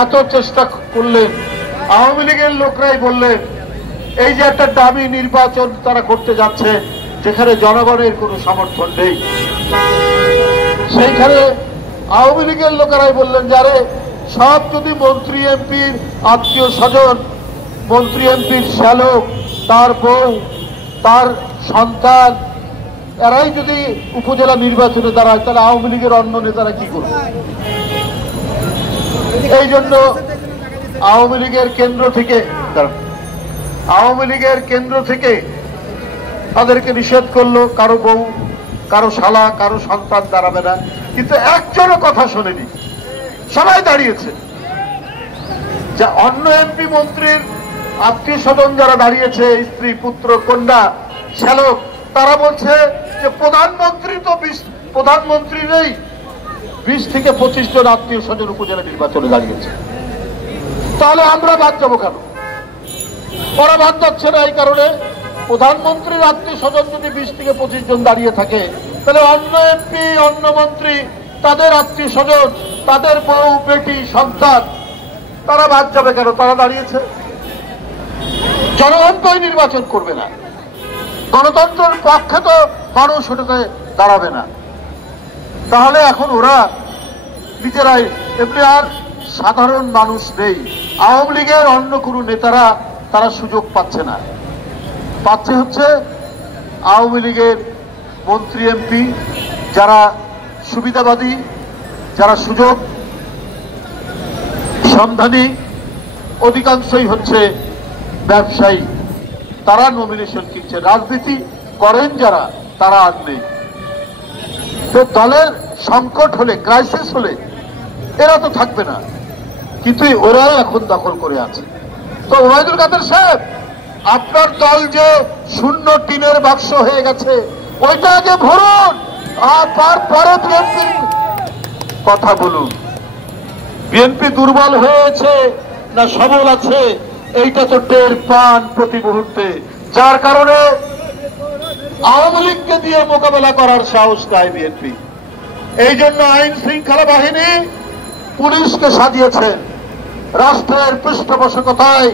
এত চেষ্টা করলেন, আওয়ামী লীগের লোকরাই বললেন এই যে একটা দামি নির্বাচন তারা করতে যাচ্ছে যেখানে জনগণের কোনো সমর্থন নেই, সেইখানে আওয়ামী লীগের লোকেরাই বললেন যারে সব যদি মন্ত্রী এমপির আত্মীয় স্বজন, মন্ত্রী এমপির শ্যালক, তার বউ, তার সন্তান, এরাই যদি উপজেলা নির্বাচনে দাঁড়ায় তাহলে আওয়ামী লীগের অন্য নেতারা কি করবে? এই জন্য আওয়ামী লীগের কেন্দ্র থেকে তাদেরকে নিষেধ করলো, কারো বউ, কারো শালা, কারো সন্তান দাঁড়াবে না। কিন্তু একজনও কথা শোনেনি, সবাই দাঁড়িয়েছে। যা অন্য এমপি মন্ত্রীর আত্মীয় স্বজন যারা দাঁড়িয়েছে, স্ত্রী, পুত্র, কন্যা, শ্যালক, তারা বলছে যে প্রধানমন্ত্রী নেই, 20 থেকে 25 জন আত্মীয় স্বজন উপজেলা নির্বাচনে দাঁড়িয়েছে, তাহলে আমরা বাদ যাবো কেন? ওরা বাদ যাচ্ছে না এই কারণে প্রধানমন্ত্রীর আত্মীয় স্বজন যদি 20 থেকে 25 জন দাঁড়িয়ে থাকে তাহলে অন্য এমপি, অন্য মন্ত্রী, তাদের আত্মীয় স্বজন, তাদের বউ, বেটি, সন্তান, তারা বাদ যাবে কেন? তারা দাঁড়িয়েছে। জনগণ তো নির্বাচন করবে না, গণতন্ত্রের পক্ষে তো মানুষ ওটাতে দাঁড়াবে না। তাহলে এখন ওরা নিজেরাই, এমনি আর সাধারণ মানুষ নেই, আওয়ামী লীগের অন্য কোনো নেতারা তারা সুযোগ পাচ্ছে না, পাচ্ছে হচ্ছে আওয়ামী লীগের মন্ত্রী এমপি, যারা সুবিধাবাদী, যারা সুযোগ সন্ধানী, অধিকাংশই হচ্ছে ব্যবসায়ী, তারা নমিনেশন কিনছে, রাজনীতি করেন যারা তারা আর নেই। তো দলের সংকট হলে, ক্রাইসিস হলে এরা তো থাকবে না, কিন্তু ওরাও এখন দখল করে আছে। তো ওবায়দুল কাদের সাহেব, আপনার দল যে শূন্য টিনের বাক্স হয়ে গেছে ওইটা আগে ভরুন, আর তারপরে বিএনপির কথা বলুন। বিএনপি দুর্বল হয়েছে না সবল আছে এইটা তো টের পান প্রতি মুহূর্তে, যার কারণে আওয়ামী লীগকে দিয়ে মোকাবেলা করার সাহস নাই বিএনপি। এই জন্য আইন শৃঙ্খলা বাহিনী পুলিশকে সাজিয়েছেন, রাষ্ট্রের পৃষ্ঠপোষকতায়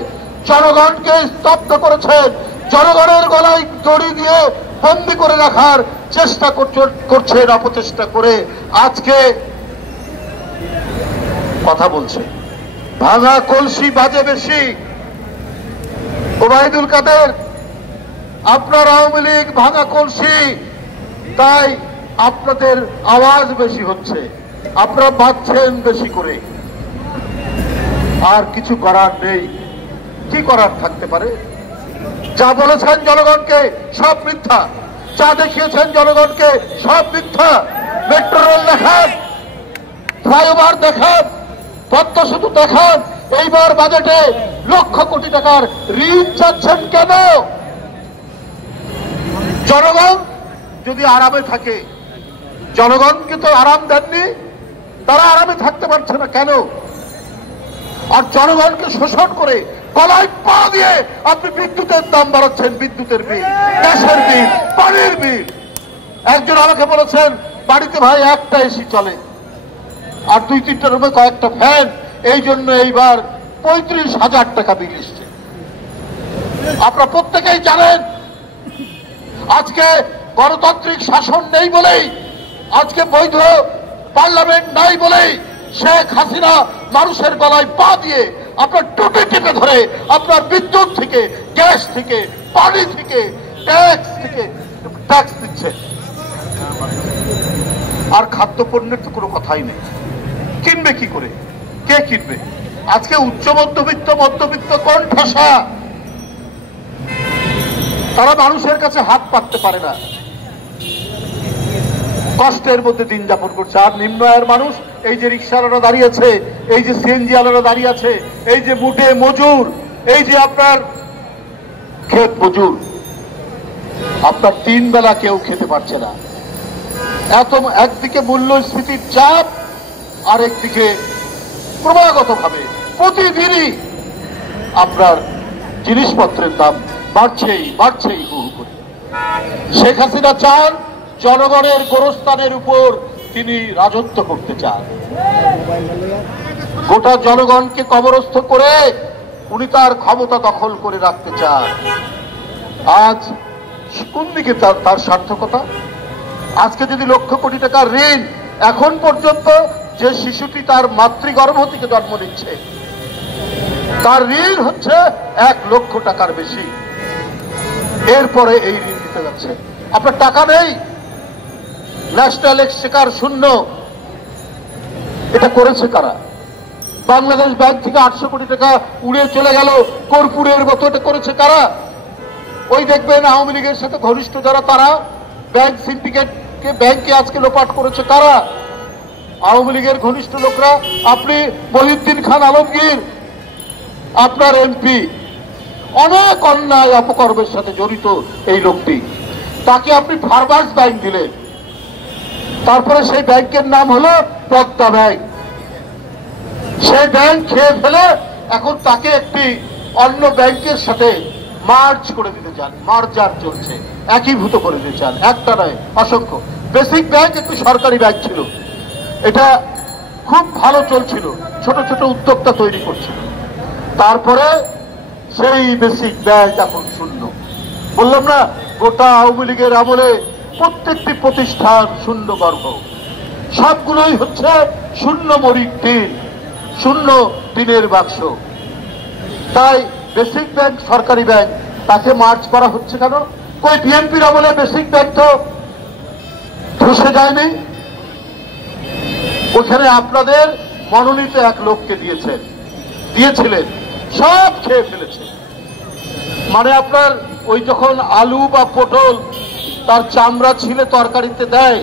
জনগণকে স্তব্ধ করেছেন, জনগণের গলায় দড়ি দিয়ে বন্দী করে রাখার চেষ্টা করছেন, অপচেষ্টা করে আজকে কথা বলছে। ভাঙা কলসি বাজে বেশি। ওবায়দুল কাদের, আপনার আওয়ামী লীগ ভাঙা কলসি, তাই আপনাদের আওয়াজ বেশি হচ্ছে, আপনারা বাজছেন বেশি করে। আর কিছু করার নেই, কি করার থাকতে পারে? যা বলেছেন জনগণকে সব মিথ্যা, যা দেখিয়েছেন জনগণকে সব মিথ্যা। মেট্রো রেল দেখান, ফ্লাইওভার দেখান, পদ্মা সেতু দেখান, এইবার বাজেটে লক্ষ কোটি টাকার ঋণ চাচ্ছেন কেন? জনগণ যদি আরামে থাকে, জনগণকে তো আরাম দেননি, তারা আরামে থাকতে পারছে না কেন? আর জনগণকে শোষণ করে গলায় পা দিয়ে আপনি বিদ্যুতের দাম বাড়াচ্ছেন, বিদ্যুতের বিল, গ্যাসের বিল, পানির বিল। একজন আমাকে বলেছেন বাড়িতে ভাই একটা এসি চলে আর 2-3টা রুমে কয়েকটা ফ্যান, এই জন্য এইবার 35,000 টাকা বিল এসছে। আপনারা প্রত্যেকেই জানেন আজকে গণতান্ত্রিক শাসন নেই বলেই, আজকে বৈধ পার্লামেন্ট নাই বলেই শেখ হাসিনা মানুষের গলায় পা দিয়ে আপনার টুপে টিপে ধরে আপনার বিদ্যুৎ থেকে, গ্যাস থেকে, পানি থেকে, ট্যাক্স দিচ্ছে। আর খাদ্যপণ্যের তো কোনো কথাই নেই, কিনবে কি করে? কে কিনবে? আজকে উচ্চ মধ্যবিত্ত কোন ঠাসা, তারা মানুষের কাছে হাত পাততে পারে না, কষ্টের মধ্যে দিন যাপন করছে। আর নিম্ন আয়ের মানুষ, এই যে রিক্সাওয়ালারা দাঁড়িয়েছে, এই যে সিএনজি ওয়ালারা দাঁড়িয়ে আছে, এই যে মুটে মজুর, এই যে আপনার ক্ষেত মজুর, আপনার 3 বেলা কেউ খেতে পারছে না। এত একদিকে মূল্যস্ফীতির চাপ, আর একদিকে ক্রমাগতভাবে প্রতিদিনই আপনার জিনিসপত্রের দাম বাড়ছেই হু হু করে। শেখ হাসিনা চান জনগণের গোরস্থানের উপর তিনি রাজত্ব করতে চান। গোটা জনগণকে কবরস্থ করে উনি তার ক্ষমতা দখল করে রাখতে চান। আজ কোন দিকে তার সার্থকতা? আজকে যদি লক্ষ কোটি টাকার ঋণ, এখন পর্যন্ত যে শিশুটি তার মাতৃগর্ভ থেকে জন্ম নিচ্ছে তার ঋণ হচ্ছে 1 লক্ষ টাকার বেশি, এরপরে এই ঋণ দিতে যাচ্ছে। আপনার টাকা নেই, ন্যাশনাল এক্সচেকার শূন্য। এটা করেছে কারা? বাংলাদেশ ব্যাংক থেকে 800 কোটি টাকা উড়ে চলে গেল কর্পূরের মতো, এটা করেছে কারা? ওই দেখবেন আওয়ামী লীগের সাথে ঘনিষ্ঠ যারা, তারা ব্যাংক সিন্ডিকেটকে, ব্যাংকে আজকে লোপাট করেছে কারা? আওয়ামী লীগের ঘনিষ্ঠ লোকরা। আপনি মহিউদ্দিন খান আলমগীর, আপনার এমপি, অনেক অন্যায় অপকর্মের সাথে জড়িত এই লোকটি, তাকে আপনি ফার্মার্স ব্যাংক দিলেন, তারপরে সেই ব্যাংকের নাম হলো পদ্মা ব্যাংক। সেই ব্যাংক খেয়ে ফেলে এখন তাকে একটি অন্য ব্যাংকের সাথে মার্জ করে দিতে চান, মার্জার চলছে, একীভূত করে দিতে চান। একটা নয়, অসংখ্য। বেসিক ব্যাংক একটি সরকারি ব্যাংক ছিল, এটা খুব ভালো চলছিল, ছোট ছোট উদ্যোক্তা তৈরি করছিল। তারপরে সেই বেসিক ব্যাংক এখন শূন্য। বললাম না, গোটা আওয়ামী লীগের আমলে প্রত্যেকটি প্রতিষ্ঠান শূন্য গর্ভ, সবগুলোই হচ্ছে শূন্য মরিক টিন, শূন্য টিনের বাক্স। তাই বেসিক ব্যাংক সরকারি ব্যাংক, তাকে মার্চ করা হচ্ছে কেন? কই বিএনপির আমলে বেসিক ব্যাংক তো ধসে যায়নি? ওখানে আপনাদের মনোনীত এক লোককে দিয়েছিলেন, সব খেয়ে ফেলেছে। মানে আপনার ওই যখন আলু বা পটল তার চামড়া ছিলে তরকারিতে দেয়,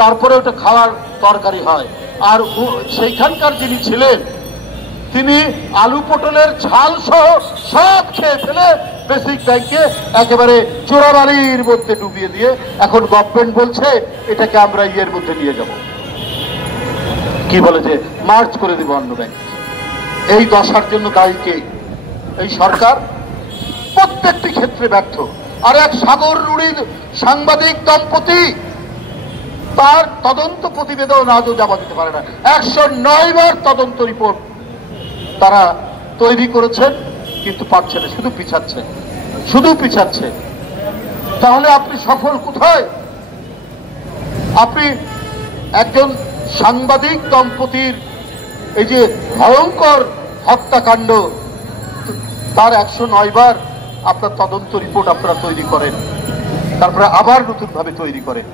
তারপরে ওটা খাওয়ার তরকারি হয়, আর সেইখানকার যিনি ছিলেন তিনি আলু পটলের ছাল সহ সব খেয়ে ফেলে বেসিক ব্যাংকে একেবারে চোরাবালির মধ্যে ডুবিয়ে দিয়ে এখন গভর্নমেন্ট বলছে এটাকে আমরা ইয়ের মধ্যে নিয়ে যাব, কি বলে যে মার্চ করে দিব অন্য ব্যাংক। এই দশার জন্য দায়ী কে? এই সরকার প্রত্যেকটি ক্ষেত্রে ব্যর্থ। আর এক সাগর রুড়ির সাংবাদিক দম্পতি, তার তদন্ত প্রতিবেদন আজও জমা দিতে পারে না। 109 বার তদন্ত রিপোর্ট তারা তৈরি করেছেন, কিন্তু পারছে না, শুধু পিছাচ্ছে। তাহলে আপনি সফল কোথায়? আপনি একজন সাংবাদিক দম্পতির এই যে ভয়ঙ্কর হত্যাকাণ্ড, তার 109 বার আপনার তদন্ত রিপোর্ট আপনারা তৈরি করেন, তারপরে আবার নতুন ভাবে তৈরি করেন,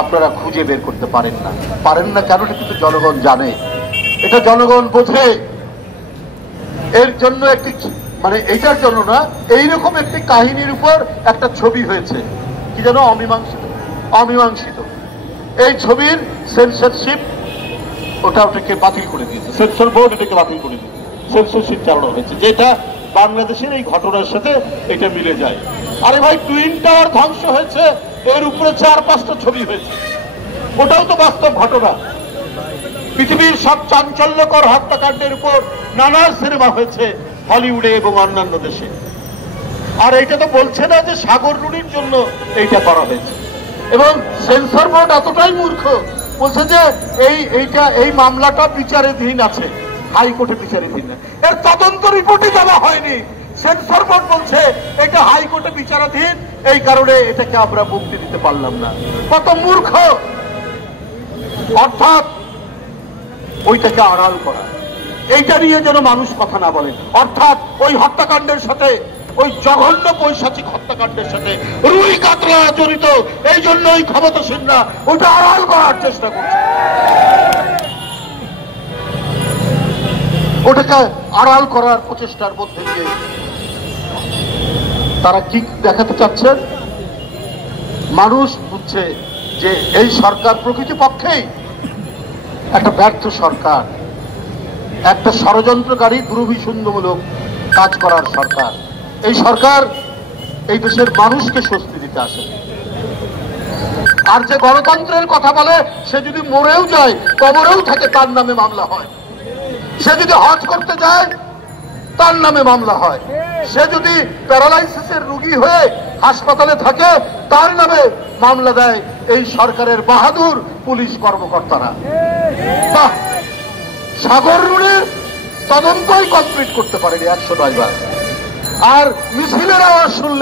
আপনারা খুঁজে বের করতে পারেন না কেন? কিন্তু জনগণ জানে, এটা জনগণ বোঝে। এর জন্য একটি, মানে এইটার জন্য না, এইরকম একটি কাহিনীর উপর একটা ছবি হয়েছে, কি যেন, অমীমাংসিত। এই ছবির সেন্সরশিপ ওটাকে বাতিল করে দিয়েছে, সেন্সর বোর্ড এটাকে বাতিল করে দিয়েছে, সেন্সরশিপ চালানো হয়েছে, যেটা বাংলাদেশের এই ঘটনার সাথে এটা মিলে যায়। আরে ভাই, টুইন টাওয়ার ধ্বংস হয়েছে, এর উপরে 4-5টা ছবি হয়েছে, ওটাও তো বাস্তব ঘটনা। পৃথিবীর সব চাঞ্চল্যকর হত্যাকাণ্ডের উপর নানা সিনেমা হয়েছে হলিউডে এবং অন্যান্য দেশে। আর এইটা তো বলছে না যে সাগর রুনির জন্য এইটা করা হয়েছে। এবং সেন্সর বোর্ড এতটাই মূর্খ, বলছে যে এই মামলাটা বিচারাধীন আছে, হাইকোর্টে বিচারাধীন না, এর তদন্ত রিপোর্টই জমা হয়নি। সেন্সর বোর্ড বলছে এটা হাইকোর্টে বিচারাধীন, এই কারণে এটাকে আমরা মুক্তি দিতে পারলাম না। কত মূর্খ! অর্থাৎ ওইটাকে আড়াল করা, এইটা নিয়ে যেন মানুষ কথা না বলে। অর্থাৎ ওই হত্যাকাণ্ডের সাথে, ওই জঘন্য পৈশাচিক হত্যাকাণ্ডের সাথে রুই কাতলা জড়িত, এই জন্য ওই ক্ষমতাসীনরা ওইটা আড়াল করার চেষ্টা করছে। ওটাকে আড়াল করার প্রচেষ্টার মধ্যে দিয়ে তারা কি দেখাতে চাচ্ছেন? মানুষ বুঝছে যে এই সরকার প্রকৃতপক্ষেই একটা ব্যর্থ সরকার, একটা ষড়যন্ত্রকারী, দুর্বিসন্ধমূলক কাজ করার সরকার। এই সরকার এই দেশের মানুষকে স্বস্তি দিতে আসে। আর যে গণতন্ত্রের কথা বলে, সে যদি মরেও যায়, কবরেও থাকে, তার নামে মামলা হয়। সে যদি হজ করতে যায়, তার নামে মামলা হয়। সে যদি প্যারালাইসিসের রোগী হয়ে হাসপাতালে থাকে, তার নামে মামলা দেয় এই সরকারের বাহাদুর পুলিশ কর্মকর্তারা। বাহ, সাগর রুলের তদন্তই কমপ্লিট করতে পারেনি 109 বার। আর মিছিলের আওয়াজ শুনলে